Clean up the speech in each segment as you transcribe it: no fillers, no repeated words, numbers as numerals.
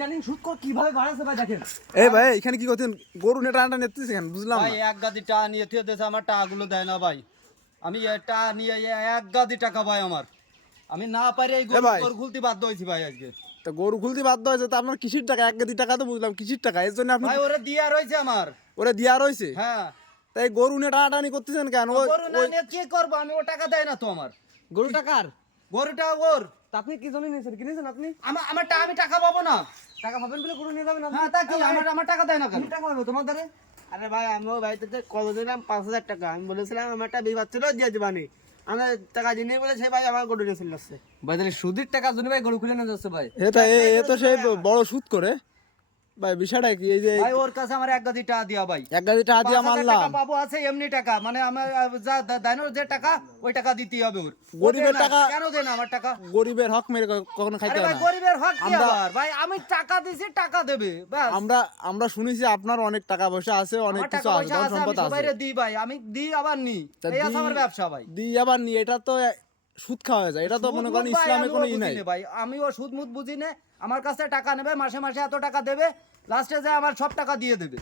ইদানিং সুদ কিভাবে বাড়াচ্ছে ভাই দেখেন। এই ভাই এখানে কি করছেন? গরু নেটা আনটা নিতেছেন কেন বুঝলাম ভাই না। এক গাদি টাকা নিয়ে থুয়ে দিয়েছে, আমার টাকাগুলো দেয় না ভাই। আমি এটা নিয়ে এক গাদি টাকা ভাই আমার, আমি না পারি এই ভাই। গরু খুলতে বাধ্য হয়েছি ভাই আজকে। তা গরু খুলতে বাধ্য হয়েছে, তা আপনার কিসির টাকা? 1 কোটি টাকা তো বুঝলাম, কিসির টাকা? এর জন্য আপনি ভাই ওরে দিয়া রয়েছে আমার। ওরা দিয়া রয়েছে। হ্যাঁ, তাই গরু নিয়ে টানাটানি করতেছেন কেন? গরু না নিয়ে কি করবো আমি? ও টাকা দেয় না তো আমার। গরু টাকার গরুটা ওর, তা আপনি কি জন্য নিয়েছেন? কিনেছেন আপনি? আমার টাকা, আমি টাকা পাবো না। টাকা পাবেন বলে গরু নিয়ে যাবেন আপনি? হ্যাঁ তা কি, আমার টাকা দেয় না কেন? টাকা পাবে তোমার দ্বারে? আরে ভাই আমিও বাড়িতে কত দিলাম 5,000 টাকা। আমি বলেছিলাম আমার একটা বিবাদ ছিল দিয়ে দিবানি, আমি টাকা দিয়ে বলে সে ভাই আমার গরু নিয়ে চলে আসছে। ভাই তাহলে সুদের টাকার জন্য ভাই গরু খুলে নিয়ে যাচ্ছে ভাই। এ তো সেই বড় সুদ করে ভাই। বিষয়টা কি এই যে ভাই ওর কাছে আমার এক গাদি টাকা দিয়া ভাই। 1 কোটি টাকা দিয়ে 5,000 মারলাম। টাকা পাবো আছে এমনি টাকা, মানে আমার যা দেয় যে টাকা ওই টাকা দিতেই হবে ওর। গরিবের ও দেয় না, টাকা- কেন দেয় না আমার টাকা? গরিবের হক মেরে কখনো খাইতে আরে হয় ভাই না। গরিবের হক কি আমরা- আবার? ভাই আমি টাকা দিছি, টাকা দেবে ব্যাস। আমরা শুনেছি আপনার অনেক টাকা পয়সা আছে, অনেক আমার কিছু টাকা আছে, পয়সা ধন আছে, আমি সম্পদ আছে। সবাইরে দিই ভাই, আমি দিই আবার নি, তা এই আছে দি- আমার ব্যবসা ভাই। দিই আবার নি, এটা তো সুদ খাওয়া যায়। এটা তো সুদ মনে মুদ করেন ভাই ইসলামে আমিও কোনো ই বুঝি নাই। নে ভাই, আমিও সুদ মুদ বুঝি না। আমার কাছে টাকা নেবে, মাসে মাসে এত টাকা দেবে, লাস্টে যায় আমার সব টাকা দিয়ে দেবে।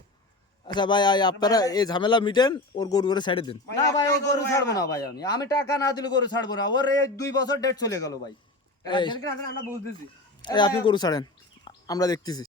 আচ্ছা ভাই আপনারা এই ঝামেলা মিটেন, ওর গরু করে ছেড়ে দিন। না ভাই ও গরু ছাড়বো না ভাই, আমি টাকা না দিলে গরু ছাড়বো না। ওর এই 2 বছর ডেট চলে গেল ভাই। এই আমরা বুঝতেছি। আপনি গরু ছাড়েন, আমরা দেখতেছি।